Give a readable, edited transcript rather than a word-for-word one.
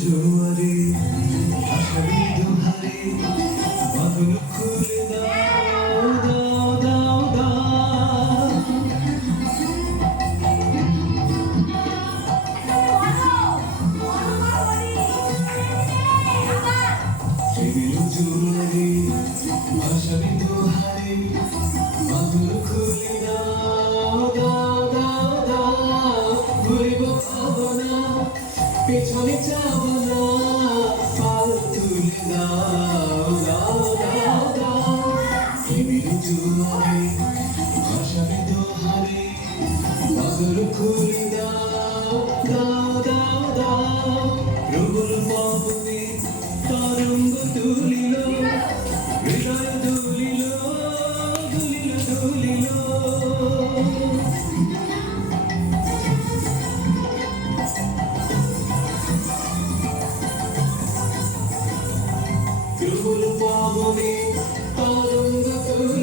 জোয়ারে আশারি দোহারে বাঁধন খুলে দাও দাও দাও দাও প্রেমের জোয়ারে আশারি দোহারে বাঁধন খুলে দাও দাও দাও দাও ঘুরিব ভাবনা পেছনে যাব না পাল তুলে দাও দাও দাও দাও প্রেমের জোয়ারে আশারি দোহারে বাঁধন খুলে দাও দাও দাও দাও প্রবল পবনে তরঙ্গ তুলিল হৃদয় দুলিল দুলিল দুলিল প্রবল পবনে তরঙ্গ তুলিল